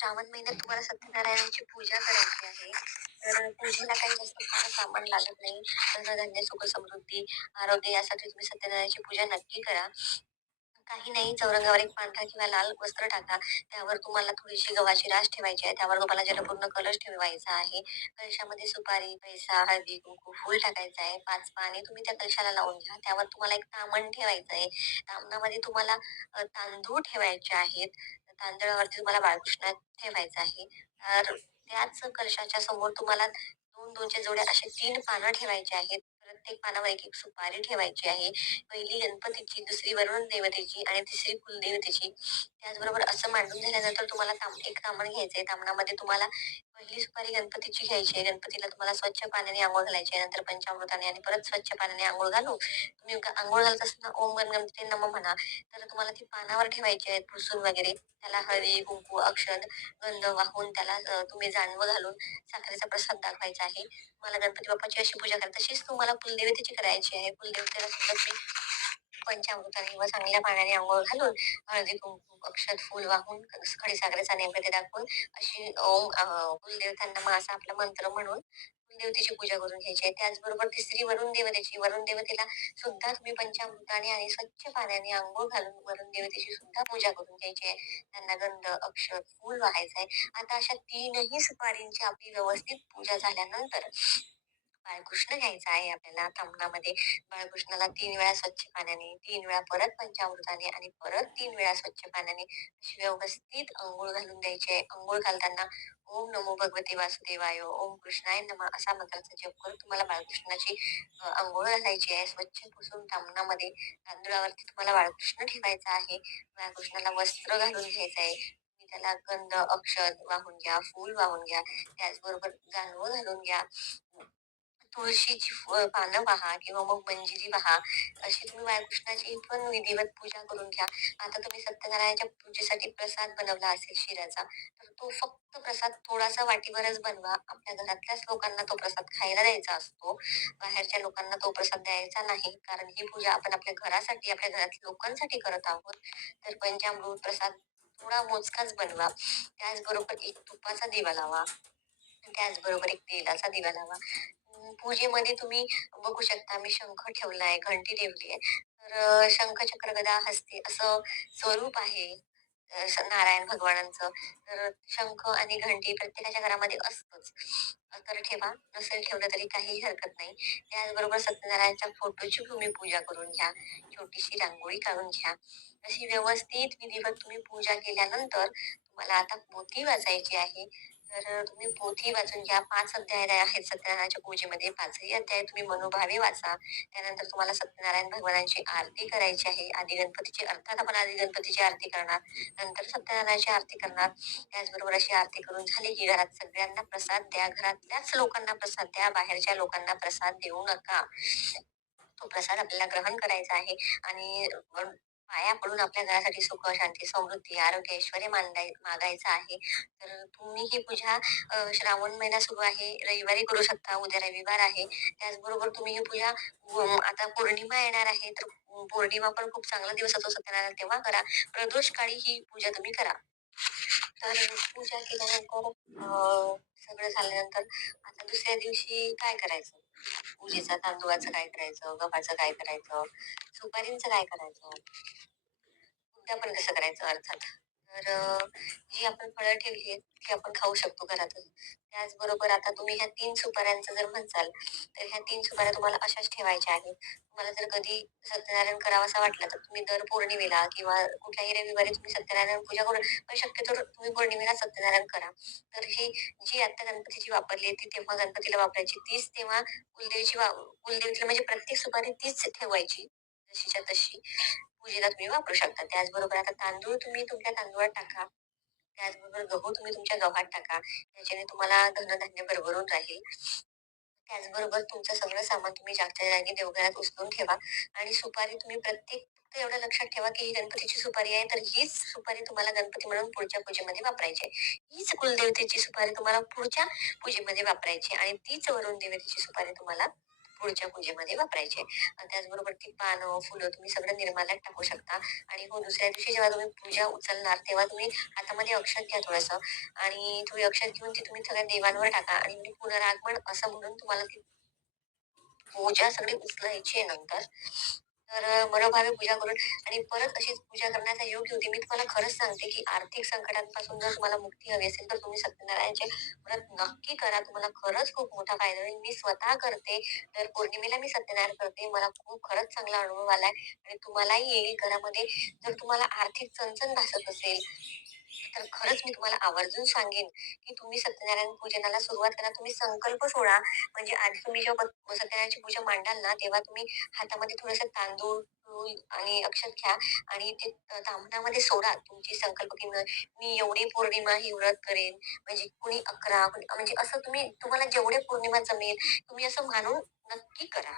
श्रावण महिन्यात तुम्हाला सत्यनारायणाची पूजा करायची आहे. तर पूजेला काही जास्त फार सामान लागत नाही. धनधान्य सुख समृद्धी आरोग्य यासाठी तुम्ही सत्यनारायणाची पूजा नक्की करा. काही नाही चौरंगावर एक पांढरा किंवा लाल वस्त्र टाका. त्यावर तुम्हाला थोडीशी गव्हाची रास ठेवायची आहे. त्यावर तुम्हाला जलपूर्ण कलश ठेवायचा आहे. कलशामध्ये सुपारी पैसा हळदी कुंकू फुल टाकायचं आहे. पाच पाने तुम्ही त्या कलशाला लावून घ्या. त्यावर तुम्हाला एक तामण ठेवायचं आहे. तामणामध्ये तुम्हाला तांदूळ ठेवायचे आहेत. तांदळावरती तुम्हाला बाळकृष्ण ठेवायचं आहे. तर त्याच कलशाच्या समोर तुम्हाला दोन दोनच्या जोड्या असे तीन पानं ठेवायचे आहेत. प्रत्येक पानावर एक एक सुपारी ठेवायची आहे. पहिली गणपतीची दुसरी वरुण देवतेची आणि तिसरी कुलदेवतेची. त्याचबरोबर असं मांडून झाल्यानंतर तुम्हाला ताम एक तामण घ्यायचं आहे तामणामध्ये तुम्हाला पहिली सुपारी गणपतीची घ्यायची आहे. गणपतीला तुम्हाला स्वच्छ पाण्याने आंघोळ घालायची आहे. नंतर पंचामृताने आणि परत स्वच्छ पाण्याने आंघोळ घालू तुम्ही आंघोळ घालत असताना ओम गण गणपती नम म्हणा तर तुम्हाला ती पानावर ठेवायची आहेत पुसून वगैरे. त्याला हळदी कुंकू अक्षद गंध वाहून त्याला तुम्ही जानवं घालून साखरेचा प्रसाद दाखवायचा आहे. तुम्हाला गणपती बाप्पाची अशी पूजा करा. तशीच तुम्हाला कुलदेवतेची करायची आहे. कुलदेवतेला सुद्धा तुम्ही पंचामृताने व चांगल्या पाण्याने आंघोळ घालून हळदी कुंकू अक्षत फुल वाहून खडी साखरेचा नैवेद्य दाखवून अशी ओम कुलदेवतांना मासा आपला मंत्र म्हणून कुलदेवतेची पूजा करून घ्यायची आहे. त्याचबरोबर तिसरी वरुण देवतेची वरुण देवतेला सुद्धा तुम्ही पंचामृताने आणि स्वच्छ पाण्याने आंघोळ घालून वरुण देवतेची सुद्धा पूजा करून घ्यायची आहे. त्यांना गंध अक्षर फूल वाहायचं आहे. आता अशा तीनही सुपारींची आपली व्यवस्थित पूजा झाल्यानंतर बाळकृष्ण घ्यायचा आहे आपल्याला तांबणामध्ये बाळकृष्णाला तीन वेळा स्वच्छ पाण्याने तीन वेळा परत पंचामृताने आणि परत तीन वेळा स्वच्छ पाण्याने अशी व्यवस्थित अंघोळ घालून द्यायची आहे. अंघोळ घालताना ओम नमो भगवते वासुदेवाय ओम कृष्णाय नमः असा मंत्राचा जप करून तुम्हाला बाळकृष्णाची अंघोळ घालायची आहे. स्वच्छ पुसून तांबणामध्ये तांदुळावरती तुम्हाला बाळकृष्ण ठेवायचा आहे. बाळकृष्णाला वस्त्र घालून घ्यायचं आहे. तुम्ही त्याला गंध अक्षत वाहून घ्या फूल वाहून घ्या. त्याचबरोबर जानवं घालून घ्या. तुळशीची पानं पहा किंवा मग मंजिरी पहा अशी तुम्ही बाळकृष्णाची पण विधिवत पूजा करून घ्या. आता तुम्ही सत्यनारायणाच्या पूजेसाठी प्रसाद बनवला असेल शिराचा तर तो फक्त प्रसाद थोडासा वाटीभरच बनवा. आपल्या घरातल्याच लोकांना तो प्रसाद खायला द्यायचा असतो. बाहेरच्या लोकांना तो प्रसाद द्यायचा नाही. कारण ही पूजा आपण आपल्या घरासाठी आपल्या घरातल्या लोकांसाठी करत आहोत. तर पंचामृत प्रसाद थोडा मोजकाच बनवा. त्याचबरोबर एक तुपाचा दिवा लावा. त्याचबरोबर एक तेलाचा दिवा लावा. पूजेमध्ये तुम्ही बघू शकता मी शंख ठेवलाय घंटी ठेवली आहे तर शंख चक्र गदा असं स्वरूप आहे नारायण भगवानांचं. तर शंख आणि घंटी प्रत्येकाच्या घरामध्ये असतच. तर ठेवा नसेल ठेवलं तरी काही हरकत नाही. त्याचबरोबर सत्यनारायणच्या फोटोची तुम्ही पूजा करून घ्या छोटीशी रांगोळी काढून घ्या. अशी व्यवस्थित विधिवत तुम्ही पूजा केल्यानंतर तुम्हाला आता मोती वाचायची आहे. तर तुम्ही पोथी वाचून घ्या. पाच अध्याय आहेत सत्यनारायणाच्या पूजेमध्ये. पाचही अध्याय तुम्ही मनोभावे वाचा. त्यानंतर तुम्हाला सत्यनारायण भगवानांची आरती करायची आहे. आधी गणपतीची अर्थात आपण आधी गणपतीची आरती करणार. नंतर सत्यनारायणाची आरती करणार. त्याचबरोबर अशी आरती करून झाली की घरात सगळ्यांना प्रसाद द्या. घरातल्याच लोकांना प्रसाद द्या. बाहेरच्या लोकांना प्रसाद देऊ नका. तो प्रसाद आपल्याला ग्रहण करायचा आहे. आणि पाया पडून आपल्या घरासाठी सुख शांती समृद्धी आरोग्य ऐश्वर मांडाय मागायचं आहे. तर तुम्ही ही पूजा श्रावण महिना सुरू आहे रविवारी करू शकता उद्या रविवार आहे. त्याचबरोबर तुम्ही ही पूजा आता पौर्णिमा येणार आहे तर पौर्णिमा पण खूप चांगला दिवस असतो सत्यनारायण तेव्हा करा. प्रदोष काळी ही पूजा तुम्ही करा. तर पूजा केल्यानंतर सगळं झाल्यानंतर आता दुसऱ्या दिवशी काय करायचं? उडीचा तांदूळाचं काय करायचं गव्हाचं काय करायचं सुपारींचं काय करायचं? उद्यापन कसं करायचं अर्थात? तर जी आपण फळं ठेवली आहेत ती आपण खाऊ शकतो घरातच त्याचबरोबर आता तुम्ही ह्या तीन सुपाऱ्यांचं जर म्हणसाल तर ह्या तीन सुपाऱ्या तुम्हाला अशाच ठेवायच्या आहेत. तुम्हाला जर कधी सत्यनारायण करावासा वाटला तर तुम्ही दर पौर्णिमेला किंवा कुठल्याही रविवारी तुम्ही सत्यनारायण पूजा करून पण शक्यतो तुम्ही पौर्णिमेला सत्यनारायण करा. तर ही जी आता गणपतीची वापरली ती तेव्हा गणपतीला वापरायची. तीच तेव्हा कुलदेवीची वा कुलदेवीला म्हणजे प्रत्येक सुपारी तीच ठेवायची. जशीच्या तशी पूजेला तुम्ही वापरू शकता. त्याचबरोबर आता तांदूळ तुम्ही तुमच्या तांदूळात टाका. त्याचबरोबर गहू तुम्ही तुमच्या गव्हात टाका. त्याच्याने तुम्हाला धनधान्य भरभरून राहील. त्याचबरोबर तुमचं सगळं सामान तुम्ही जागच्या जागी देवघरात उचलून ठेवा. आणि सुपारी तुम्ही प्रत्येक फक्त एवढं लक्षात ठेवा की ही गणपतीची सुपारी आहे तर हीच सुपारी तुम्हाला गणपती म्हणून पुढच्या पूजेमध्ये वापरायची आहे. हीच कुलदेवतेची सुपारी तुम्हाला पुढच्या पूजेमध्ये वापरायची आणि तीच वरुण देवतेची सुपारी तुम्हाला पुढच्या पूजेमध्ये वापरायचे. आणि त्याचबरोबर ती पानं फुलं तुम्ही सगळं निर्माल्यात टाकू शकता. आणि हो दुसऱ्या दिवशी जेव्हा तुम्ही पूजा उचलणार तेव्हा तुम्ही हातामध्ये अक्षत घ्या थोडंसं. आणि तुम्ही अक्षत घेऊन ती तुम्ही सगळ्या देवांवर टाका. आणि म्हणजे पुनरागमन असं म्हणून तुम्हाला ती पूजा सगळी उचलायची आहे नंतर. तर मनोभावे पूजा करून. आणि परत अशीच पूजा करण्याचा योग्य होती. मी तुम्हाला खरंच सांगते की आर्थिक संकटांपासून जर तुम्हाला मुक्ती हवी असेल तर तुम्ही सत्यनारायणचे व्रत नक्की करा. तुम्हाला खरंच खूप मोठा फायदा होईल. मी स्वतः करते. तर पौर्णिमेला मी सत्यनारायण करते. मला खूप खरंच चांगला अनुभव आलाय. आणि तुम्हालाही येईल घरामध्ये. जर तुम्हाला आर्थिक चणचण भासत असेल तर खरंच मी तुम्हाला आवर्जून सांगेन की तुम्ही सत्यनारायण पूजनाला सुरुवात करा. तुम्ही संकल्प सोडा. म्हणजे आधी तुम्ही जेव्हा सत्यनारायणची पूजा मांडाल ना तेव्हा तुम्ही हातामध्ये थोडंसं तांदूळ आणि अक्षत घ्या आणि ते तांबणामध्ये सोडा. तुमची संकल्प की मी एवढी पौर्णिमा ही व्रत करेन. म्हणजे कुणी अकरा म्हणजे असं तुम्ही तुम्हाला जेवढे पौर्णिमा जमेल तुम्ही असं मानून नक्की करा.